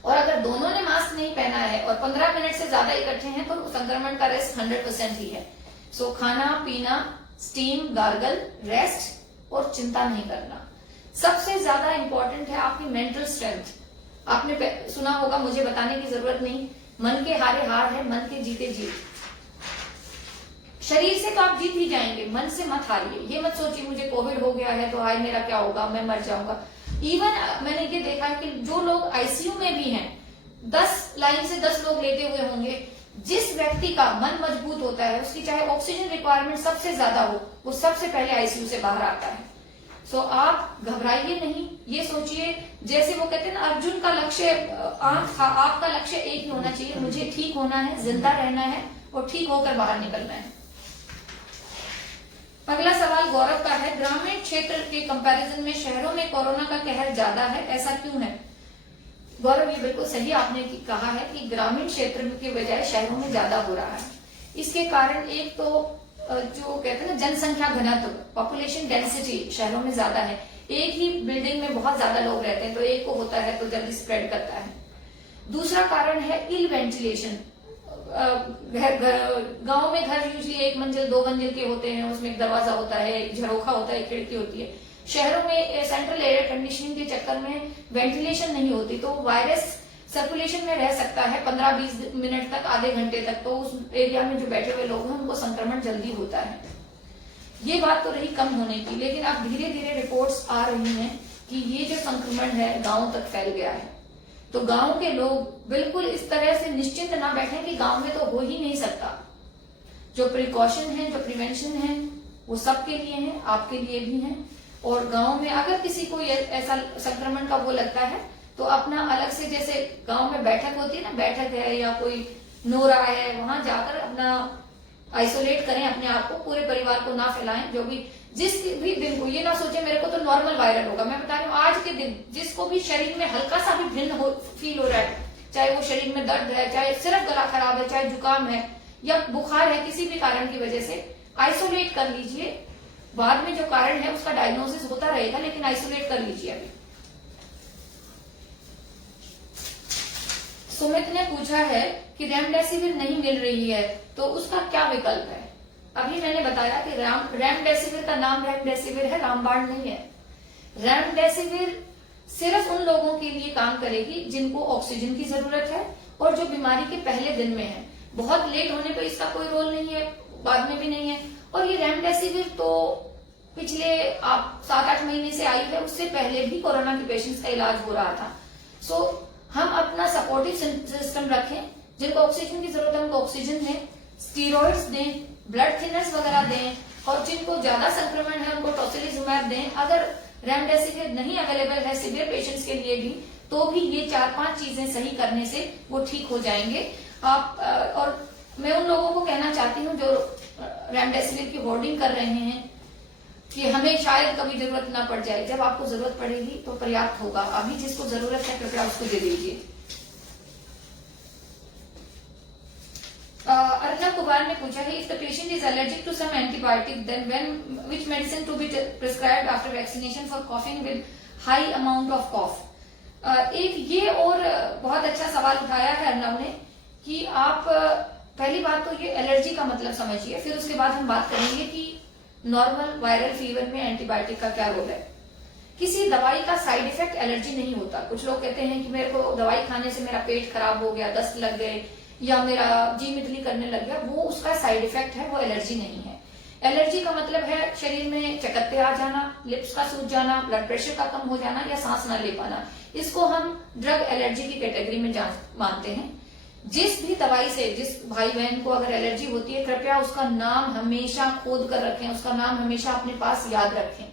और अगर दोनों ने मास्क नहीं पहना है और 15 मिनट से ज्यादा इकट्ठे हैं तो संक्रमण का रिस्क 100% ही है। सो खाना पीना, स्टीम, गार्गल, रेस्ट और चिंता नहीं करना। सबसे ज्यादा इंपॉर्टेंट है आपकी मेंटल स्ट्रेंथ। आपने सुना होगा, मुझे बताने की जरूरत नहीं, मन के हारे हार है, मन के जीते जीत। शरीर से तो आप जीत ही जाएंगे, मन से मत हारिए। ये मत सोचिए मुझे कोविड हो गया है तो हाय मेरा क्या होगा, मैं मर जाऊंगा। इवन मैंने ये देखा है कि जो लोग आईसीयू में भी हैं, 10 लाइन से 10 लोग लेते हुए होंगे, जिस व्यक्ति का मन मजबूत होता है, उसकी चाहे ऑक्सीजन रिक्वायरमेंट सबसे ज्यादा हो, वो सबसे पहले आईसीयू से बाहर आता है। सो आप घबराइए नहीं। ये सोचिए, जैसे वो कहते हैं ना, अर्जुन का लक्ष्य आंख था, आपका लक्ष्य एक ही होना चाहिए, मुझे ठीक होना है, जिंदा रहना है और ठीक होकर बाहर निकलना है। अगला सवाल गौरव का है, ग्रामीण क्षेत्र के कंपैरिजन में शहरों में कोरोना का कहर ज्यादा है, ऐसा क्यों है? गौरव, ये बिल्कुल सही आपने कहा है कि ग्रामीण क्षेत्र के बजाय शहरों में ज्यादा हो रहा है। इसके कारण एक तो जो कहते हैं ना, जनसंख्या घनत्व, पॉपुलेशन डेंसिटी शहरों में ज्यादा है। एक ही बिल्डिंग में बहुत ज्यादा लोग रहते हैं तो एक को होता है तो जल्दी स्प्रेड करता है। दूसरा कारण है इल वेंटिलेशन। गांव में घर यूजली 1 मंजिल 2 मंजिल के होते हैं, उसमें एक दरवाजा होता है, एक झरोखा होता है, एक खिड़की होती है। शहरों में सेंट्रल एयर कंडीशनिंग के चक्कर में वेंटिलेशन नहीं होती तो वायरस सर्कुलेशन में रह सकता है 15-20 मिनट तक, आधे घंटे तक। तो उस एरिया में जो बैठे हुए लोग हैं उनको संक्रमण जल्दी होता है। ये बात तो रही कम होने की, लेकिन अब धीरे धीरे रिपोर्ट्स आ रही हैं कि ये जो संक्रमण है गांव तक फैल गया है। तो गांव के लोग बिल्कुल इस तरह से निश्चिंत ना बैठे कि गांव में तो हो ही नहीं सकता। जो प्रिकॉशन है, जो प्रिवेंशन है, वो सबके लिए है, आपके लिए भी है। और गांव में अगर किसी को ऐसा संक्रमण का वो लगता है तो अपना अलग से, जैसे गांव में बैठक होती है ना, बैठक है या कोई नोरा है, वहां जाकर अपना आइसोलेट करें अपने आप को, पूरे परिवार को ना फैलाएं। जो भी जिस भी दिन को, ये ना सोचे मेरे को तो नॉर्मल वायरल होगा। मैं बता रही हूँ, आज के दिन जिसको भी शरीर में हल्का सा भी भिन्न फील हो रहा है, चाहे वो शरीर में दर्द है, चाहे सिर्फ गला खराब है, चाहे जुकाम है या बुखार है, किसी भी कारण की वजह से आइसोलेट कर लीजिए। बाद में जो कारण है उसका डायग्नोसिस होता रहेगा, लेकिन आइसोलेट कर लीजिए अभी। सुमित ने पूछा है कि रेमडेसिविर नहीं मिल रही है तो उसका क्या विकल्प है? अभी मैंने बताया कि रेमडेसिविर का नाम रेमडेसिविर है, रामबाण नहीं है। रेमडेसिविर सिर्फ उन लोगों के लिए काम करेगी जिनको ऑक्सीजन की जरूरत है और जो बीमारी के पहले दिन में है। बहुत लेट होने पर इसका कोई रोल नहीं है, बाद में भी नहीं है। और ये रेमडेसिविर तो पिछले 7-8 महीने से आई है, उससे पहले भी कोरोना के पेशेंट्स का इलाज हो रहा था। सो हम अपना सपोर्टिव सिस्टम रखें, जिनको ऑक्सीजन की जरूरत है उनको ऑक्सीजन दें, स्टीरॉइड्स दें, ब्लड थिनर्स वगैरह दें, और जिनको ज्यादा संक्रमण है उनको टोसिलिजुमैब दें। अगर रेमडेसिविर नहीं अवेलेबल है सिवियर पेशेंट्स के लिए भी, तो भी ये 4-5 चीजें सही करने से वो ठीक हो जाएंगे। आप और मैं उन लोगों को कहना चाहती हूँ जो रेमडेसिविर की होर्डिंग कर रहे हैं कि हमें शायद कभी जरूरत ना पड़ जाए, जब आपको जरूरत पड़ेगी तो पर्याप्त होगा। अभी जिसको जरूरत है कृपया उसको दे दीजिए। अर्नब कुमार ने पूछा है, if the patient is allergic to some antibiotic then when which medicine to be prescribed after vaccination for coughing with high amount of cough. एक ये और बहुत अच्छा सवाल उठाया है अर्नब ने कि आप पहली बात तो ये एलर्जी का मतलब समझिए, फिर उसके बाद हम बात करेंगे कि नॉर्मल वायरल फीवर में एंटीबायोटिक का क्या रोल है। किसी दवाई का साइड इफेक्ट एलर्जी नहीं होता। कुछ लोग कहते हैं कि मेरे को दवाई खाने से मेरा पेट खराब हो गया, दस्त लग गए या मेरा जी मितली करने लग गया, वो उसका साइड इफेक्ट है, वो एलर्जी नहीं है। एलर्जी का मतलब है शरीर में चकत्ते आ जाना, लिप्स का सूज जाना, ब्लड प्रेशर का कम हो जाना या सांस न ले पाना। इसको हम ड्रग एलर्जी की कैटेगरी में मानते हैं। जिस भी दवाई से जिस भाई बहन को अगर एलर्जी होती है, कृपया उसका नाम हमेशा खोद कर रखें, उसका नाम हमेशा अपने पास याद रखें।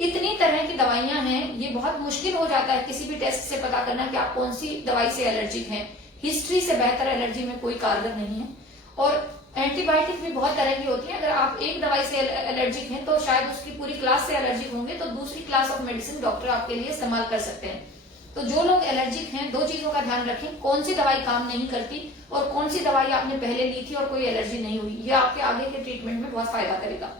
इतनी तरह की दवाइयां हैं, ये बहुत मुश्किल हो जाता है किसी भी टेस्ट से पता करना कि आप कौन सी दवाई से एलर्जिक हैं। हिस्ट्री से बेहतर एलर्जी में कोई कारगर नहीं है। और एंटीबायोटिक भी बहुत तरह की होती है। अगर आप एक दवाई से एलर्जिक हैं तो शायद उसकी पूरी क्लास से एलर्जिक होंगे, तो दूसरी क्लास ऑफ मेडिसिन डॉक्टर आपके लिए इस्तेमाल कर सकते हैं। तो जो लोग एलर्जिक हैं, 2 चीजों का ध्यान रखें, कौन सी दवाई काम नहीं करती और कौन सी दवाई आपने पहले ली थी और कोई एलर्जी नहीं हुई। ये आपके आगे के ट्रीटमेंट में बहुत फायदा करेगा।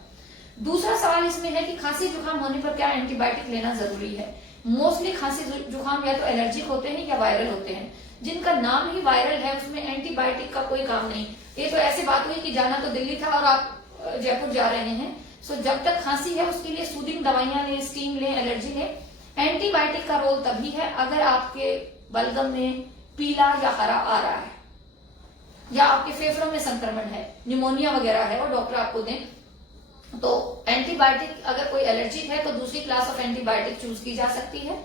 दूसरा सवाल इसमें है कि खांसी जुकाम होने पर क्या एंटीबायोटिक लेना जरूरी है। मोस्टली खांसी जुकाम या तो एलर्जिक होते हैं या वायरल होते हैं। जिनका नाम ही वायरल है उसमें एंटीबायोटिक का कोई काम नहीं। ये तो ऐसी बात हुई कि जाना तो दिल्ली था और आप जयपुर जा रहे हैं। सो जब तक खांसी है उसके लिए सूदिंग दवाइयां लें, स्टीम लें, एलर्जी लें। एंटीबायोटिक का रोल तभी है अगर आपके बलगम में पीला या हरा आ रहा है या आपके फेफड़ों में संक्रमण है, निमोनिया वगैरह है और डॉक्टर आपको दें, तो एंटीबायोटिक अगर कोई एलर्जिक है तो दूसरी क्लास ऑफ एंटीबायोटिक चूज की जा सकती है।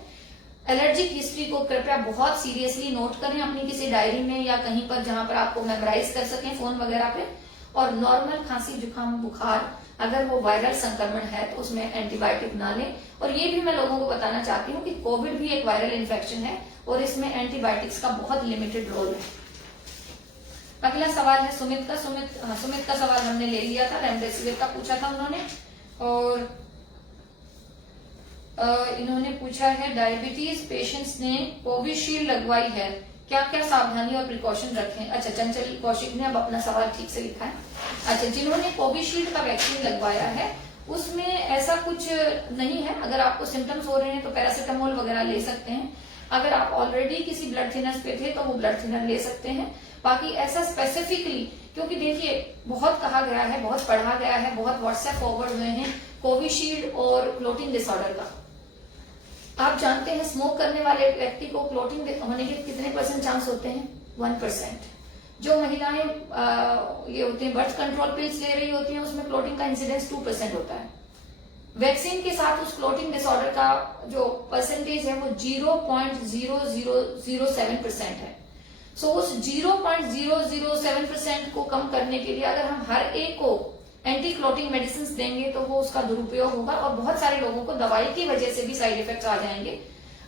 एलर्जिक हिस्ट्री को कृपया बहुत सीरियसली नोट करें अपनी किसी डायरी में या कहीं पर जहां पर आपको मेमोराइज कर सकें फोन वगैरह पे। और नॉर्मल खांसी जुकाम बुखार अगर वो वायरल संक्रमण है तो उसमें एंटीबायोटिक ना लें। और ये भी मैं लोगों को बताना चाहती हूँ कि कोविड भी एक वायरल इन्फेक्शन है और इसमें एंटीबायोटिक्स का बहुत लिमिटेड रोल है। अगला सवाल है सुमित का। सुमित का सवाल हमने ले लिया था, रेमडेसिविर का पूछा था उन्होंने। और इन्होंने पूछा है डायबिटीज पेशेंट्स ने कोविशील्ड लगवाई है, क्या क्या सावधानी और प्रिकॉशन रखें। अच्छा, चंचल कौशिक ने अब अपना सवाल ठीक से लिखा है। अच्छा, जिन्होंने कोविशील्ड का वैक्सीन लगवाया है उसमें ऐसा कुछ नहीं है। अगर आपको सिम्टम्स हो रहे हैं तो पैरासीटामोल वगैरह ले सकते हैं। अगर आप ऑलरेडी किसी ब्लड थिनर्स पे थे तो वो ब्लड थिनर ले सकते हैं। बाकी ऐसा स्पेसिफिकली, क्योंकि देखिए बहुत कहा गया है, बहुत पढ़ा गया है, बहुत व्हाट्सएप फॉरवर्ड हुए हैं कोविशील्ड और क्लोटिंग डिसऑर्डर का। आप जानते हैं स्मोक करने वाले व्यक्ति को क्लोटिंग होने के कितने % चांस होते हैं? 1%। जो महिलाएं ये होते हैं बर्थ कंट्रोल पिल्स ले रही होती हैं उसमें क्लोटिंग का इंसिडेंस 2% होता है। वैक्सीन के साथ उस क्लोटिंग डिसऑर्डर का जो परसेंटेज है वो 0.0007% है। सो उस 0.007% को कम करने के लिए अगर हम हर एक को एंटी क्लोटिंग मेडिसिन देंगे तो वो उसका दुरुपयोग होगा और बहुत सारे लोगों को दवाई की वजह से भी साइड इफेक्ट्स आ जाएंगे।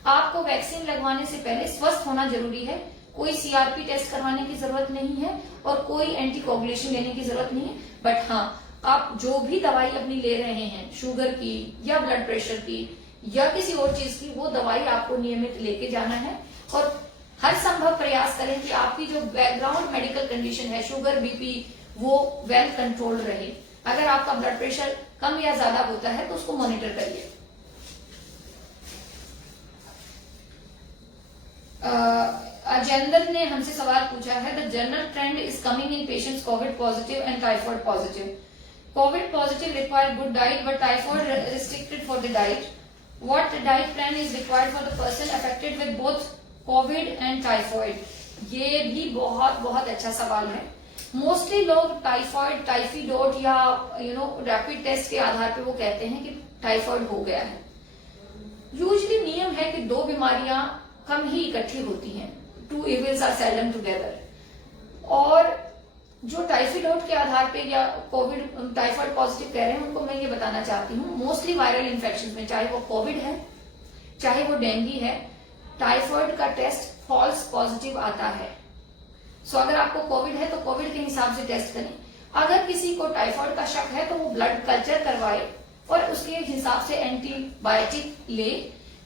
आपको वैक्सीन लगवाने से पहले स्वस्थ होना जरूरी है। कोई सीआरपी टेस्ट करवाने की जरूरत नहीं है और कोई एंटीकोगुलेशन लेने की जरूरत नहीं है। बट हाँ, आप जो भी दवाई अपनी ले रहे हैं, शुगर की या ब्लड प्रेशर की या किसी और चीज की, वो दवाई आपको नियमित लेके जाना है। और हर संभव प्रयास करें कि आपकी जो बैकग्राउंड मेडिकल कंडीशन है, शुगर, बीपी, वो वेल कंट्रोल्ड रहे। अगर आपका ब्लड प्रेशर कम या ज्यादा होता है तो उसको मॉनिटर करिए। अजेंदर ने हमसे सवाल पूछा है, the general trend is coming in patients Covid positive and typhoid positive. Covid positive require good diet but typhoid restricted for the diet. What diet plan is required for the person affected with both Covid and typhoid? ये भी बहुत अच्छा सवाल है। Mostly लोग typhoid, टाइफीडोट या rapid test के आधार पे वो कहते हैं कि टाइफॉइड हो गया है। यूजुअली नियम है कि 2 बीमारियां कम ही इकट्ठी होती हैं। Two evils are seldom together. और जो टाइफाइड के आधार पे या कोविड टाइफाइड पॉजिटिव कह रहे हैं, उनको मैं ये बताना चाहती हूँ, मोस्टली वायरल इन्फेक्शन में, चाहे वो कोविड है चाहे वो डेंगू है, टाइफाइड का टेस्ट फॉल्स पॉजिटिव आता है। सो अगर आपको कोविड है तो कोविड के हिसाब से टेस्ट करें। अगर किसी को टाइफाइड का शक है तो वो ब्लड कल्चर करवाए और उसके हिसाब से एंटीबायोटिक ले।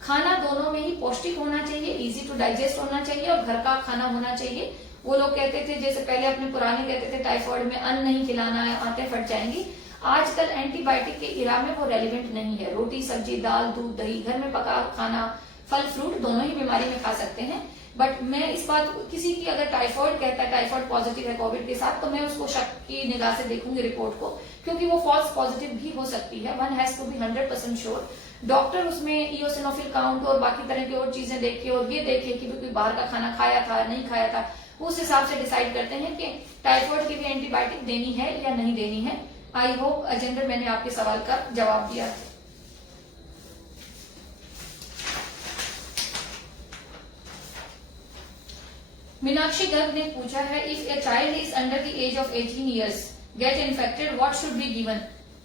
खाना दोनों में ही पौष्टिक होना चाहिए, इजी टू डाइजेस्ट होना चाहिए और घर का खाना होना चाहिए। वो लोग कहते थे, जैसे पहले अपने पुराने कहते थे टाइफाइड में अन्न नहीं खिलाना है, आंतें फट जाएंगी। आजकल एंटीबायोटिक के इरा में वो रेलिवेंट नहीं है। रोटी सब्जी दाल दूध दही घर में पका खाना फल फ्रूट दोनों ही बीमारी में खा सकते हैं। बट मैं इस बात, किसी की अगर टाइफाइड कहता है टाइफाइड पॉजिटिव है कोविड के साथ, तो मैं उसको शक की निगाह से देखूंगी रिपोर्ट को, क्योंकि वो फॉल्स पॉजिटिव भी हो सकती है। One has to be 100% sure. Doctor उसमें इओसिनोफिल काउंट और बाकी तरह की और चीजें देखे और ये देखे कि कोई बाहर का खाना खाया था नहीं खाया था, उस हिसाब से डिसाइड करते हैं कि टाइफाइड की भी एंटीबायोटिक देनी है या नहीं देनी है। आई होप अजेंद्र मैंने आपके सवाल का जवाब दिया। मीनाक्षी गर्ग ने पूछा है, if a child is under the age of 18 years get infected what should be given.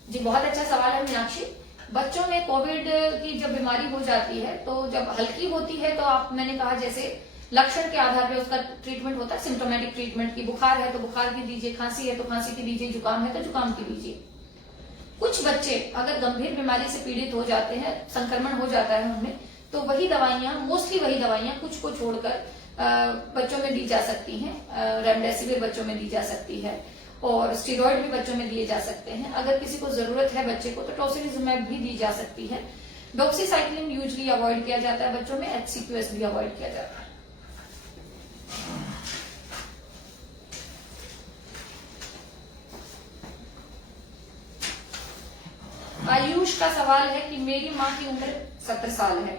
जी बहुत अच्छा सवाल है मीनाक्षी। बच्चों में कोविड की जब बीमारी हो जाती है तो जब हल्की होती है तो आप, मैंने कहा जैसे लक्षण के आधार पर उसका ट्रीटमेंट होता है, सिम्टोमेटिक ट्रीटमेंट की। बुखार है तो बुखार की दीजिए, खांसी है तो खांसी की दीजिए, जुकाम है तो जुकाम की दीजिए। कुछ बच्चे अगर गंभीर बीमारी से पीड़ित हो जाते हैं, संक्रमण हो जाता है उनमें, तो वही दवाइयां, मोस्टली वही दवाइयां कुछ को छोड़कर बच्चों में दी जा सकती हैं। रेमडेसिविर बच्चों में दी जा सकती है और स्टीरॉयड भी बच्चों में दिए जा सकते हैं। अगर किसी को जरूरत है बच्चे को तो टोसिलिजुमैब भी दी जा सकती है। डॉक्सीसाइक्लिन यूजुअली अवॉइड किया जाता है बच्चों में, HCQS भी अवॉइड किया जाता है। आयुष का सवाल है कि मेरी माँ की उम्र 70 साल है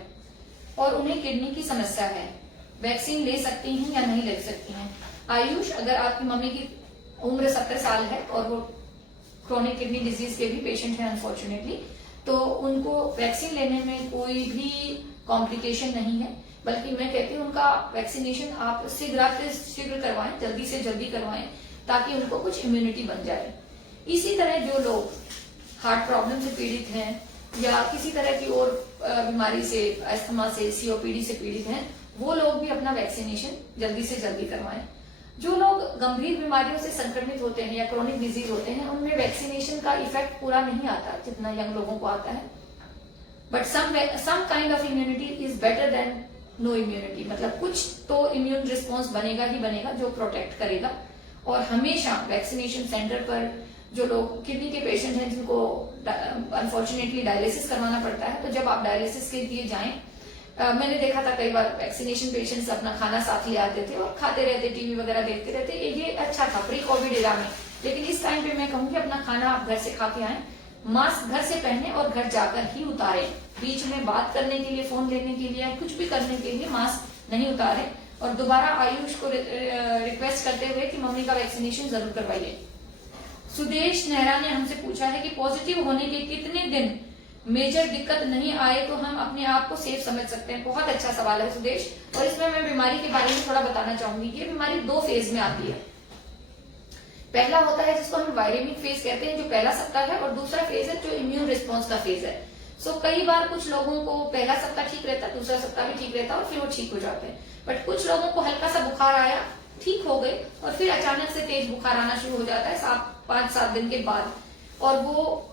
और उन्हें किडनी की समस्या है, वैक्सीन ले सकती हैं या नहीं ले सकती हैं। आयुष, अगर आपकी मम्मी की उम्र 70 साल है और वो क्रोनिक किडनी डिजीज के भी पेशेंट हैं अनफॉर्चुनेटली, तो उनको वैक्सीन लेने में कोई भी कॉम्प्लिकेशन नहीं है। बल्कि मैं कहती हूँ उनका वैक्सीनेशन आप शीघ्र करवाएं, जल्दी से जल्दी करवाएं, ताकि उनको कुछ इम्यूनिटी बन जाए। इसी तरह जो लोग हार्ट प्रॉब्लम से पीड़ित हैं या किसी तरह की और बीमारी से, अस्थमा से, COPD से पीड़ित हैं, वो लोग भी अपना वैक्सीनेशन जल्दी से जल्दी करवाएं। जो लोग गंभीर बीमारियों से संक्रमित होते हैं या क्रोनिक डिजीज होते हैं, उनमें वैक्सीनेशन का इफेक्ट पूरा नहीं आता जितना यंग लोगों को आता है। But some kind of immunity is better than no immunity. मतलब कुछ तो इम्यून रिस्पॉन्स बनेगा ही बनेगा जो प्रोटेक्ट करेगा। और हमेशा वैक्सीनेशन सेंटर पर जो लोग किडनी के पेशेंट हैं जिनको अनफॉर्चुनेटली डायलिसिस करवाना पड़ता है, तो जब आप डायलिसिस के लिए जाएं, मैंने देखा था कई बार वैक्सीनेशन पेशेंट्स अपना खाना साथ ले आते थे और खाते रहते, टीवी वगैरह देखते रहते। ये अच्छा था प्री कोविड एरा में। लेकिन इस टाइम पे मैं कहूंगी अपना खाना आप घर से खा के आए, मास्क घर से पहने और घर जाकर ही उतारे। बीच में बात करने के लिए, फोन लेने के लिए, कुछ भी करने के लिए मास्क नहीं उतारे। और दोबारा आयुष को रिक्वेस्ट करते हुए कि मम्मी का वैक्सीनेशन जरूर करवाइए। सुदेश नेहरा ने हमसे पूछा है कि पॉजिटिव होने के कितने दिन मेजर दिक्कत नहीं आए तो हम अपने आप को सेफ समझ सकते हैं। बहुत अच्छा सवाल है सुदेश, और इसमें मैं बीमारी के बारे में थोड़ा बताना चाहूंगी। ये बीमारी 2 फेज में आती है। पहला होता है जिसको हम वायरेमिक फेज कहते हैं, जो पहला सप्ताह है, और दूसरा फेज है जो इम्यून रिस्पॉन्स का फेज है। सो कई बार कुछ लोगों को पहला सप्ताह ठीक रहता है, दूसरा सप्ताह भी ठीक रहता है और फिर वो ठीक हो जाते हैं। बट कुछ लोगों को हल्का सा बुखार आया, ठीक हो गए, और फिर अचानक से तेज बुखार आना शुरू हो जाता है 5-7 दिन के बाद, और वो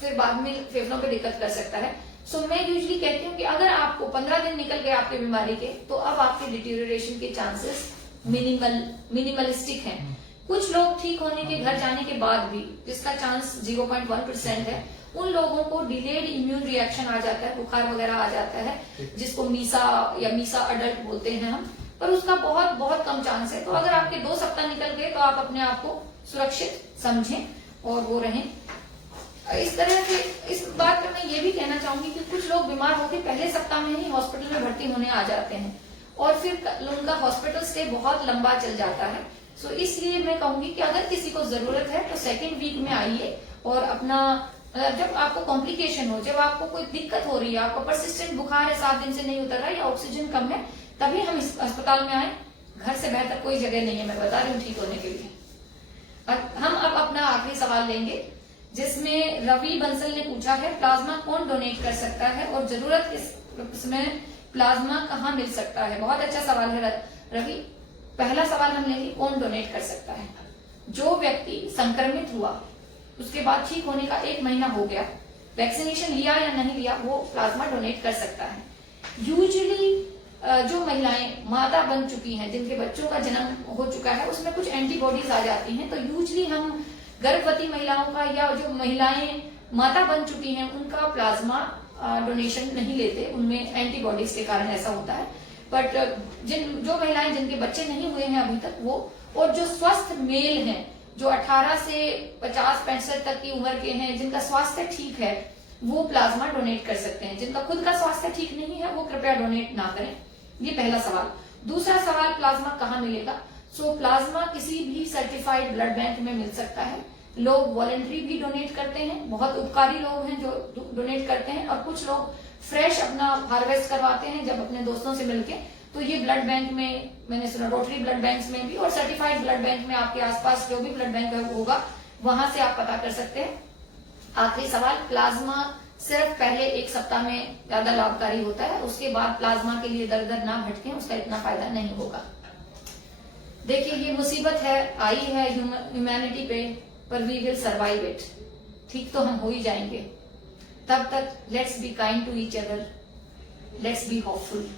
फिर बाद में फेफड़ों पे दिक्कत कर सकता है। सो मैं यूजुअली कहती हूँ कि अगर आपको 15 दिन निकल गए आपके बीमारी के, तो अब आपके डिटीरियोरेशन के चांसेस मिनिमलिस्टिक हैं। कुछ लोग ठीक होने के घर जाने के बाद भी, जिसका चांस 0.1% है, उन लोगों को डिलेड इम्यून रिएक्शन आ जाता है, बुखार वगैरह आ जाता है, जिसको मीसा या मीसा अडल्ट बोलते हैं हम, पर उसका बहुत बहुत कम चांस है। तो अगर आपके 2 सप्ताह निकल गए तो आप अपने आप को सुरक्षित समझें और वो रहें। इस तरह से इस बात पे मैं ये भी कहना चाहूंगी कि कुछ लोग बीमार होकर पहले सप्ताह में ही हॉस्पिटल में भर्ती होने आ जाते हैं और फिर उनका हॉस्पिटल स्टे बहुत लंबा चल जाता है। सो इसलिए मैं कहूंगी कि अगर किसी को जरूरत है तो 2nd वीक में आइए और अपना जब आपको कॉम्प्लिकेशन हो, जब आपको कोई दिक्कत हो रही है, आपको परसिस्टेंट बुखार है, 7 दिन से नहीं उतर रहा, या ऑक्सीजन कम है, तभी हम इस अस्पताल में आए। घर से बेहतर कोई जगह नहीं है, मैं बता रही हूँ, ठीक होने के लिए। हम अब अपना आखिरी सवाल लेंगे, जिसमें रवि बंसल ने पूछा है, प्लाज्मा कौन डोनेट कर सकता है और जरूरत इसमें प्लाज्मा कहाँ मिल सकता है। बहुत अच्छा सवाल है रवि। पहला सवाल हम लेंगे, कौन डोनेट कर सकता है। जो व्यक्ति संक्रमित हुआ, उसके बाद ठीक होने का 1 महीना हो गया, वैक्सीनेशन लिया या नहीं लिया, वो प्लाज्मा डोनेट कर सकता है। यूजुअली जो महिलाएं माता बन चुकी हैं, जिनके बच्चों का जन्म हो चुका है, उसमें कुछ एंटीबॉडीज आ जाती हैं, तो यूजुअली हम गर्भवती महिलाओं का या जो महिलाएं माता बन चुकी हैं उनका प्लाज्मा डोनेशन नहीं लेते, उनमें एंटीबॉडीज के कारण ऐसा होता है। बट जो महिलाएं जिनके बच्चे नहीं हुए हैं अभी तक, वो और जो स्वस्थ मेल हैं, जो 18 से 50-65 तक की उम्र के हैं, जिनका स्वास्थ्य ठीक है, वो प्लाज्मा डोनेट कर सकते हैं। जिनका खुद का स्वास्थ्य ठीक नहीं है, वो कृपया डोनेट ना करें। ये पहला सवाल। दूसरा सवाल, प्लाज्मा कहाँ मिलेगा। प्लाज्मा किसी भी सर्टिफाइड ब्लड बैंक में मिल सकता है। लोग वॉलंटरी भी डोनेट करते हैं, बहुत उपकारी लोग हैं जो डोनेट करते हैं, और कुछ लोग फ्रेश अपना हार्वेस्ट करवाते हैं जब अपने दोस्तों से मिलके। तो ये ब्लड बैंक में, मैंने सुना रोटरी ब्लड बैंक में भी, और सर्टिफाइड ब्लड बैंक में, आपके आसपास जो भी ब्लड बैंक होगा वहां से आप पता कर सकते हैं। आखिरी सवाल, प्लाज्मा सिर्फ पहले 1 सप्ताह में ज्यादा लाभकारी होता है, उसके बाद प्लाज्मा के लिए दर दर ना भटकें, उसका इतना फायदा नहीं होगा। देखिए, ये मुसीबत है, आई है ह्यूमैनिटी पे, पर वी विल सर्वाइव इट। ठीक तो हम हो ही जाएंगे। तब तक let's be kind to each other, let's be hopeful,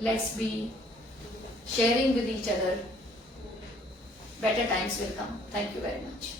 let's be sharing with each other. Better times will come. Thank you very much.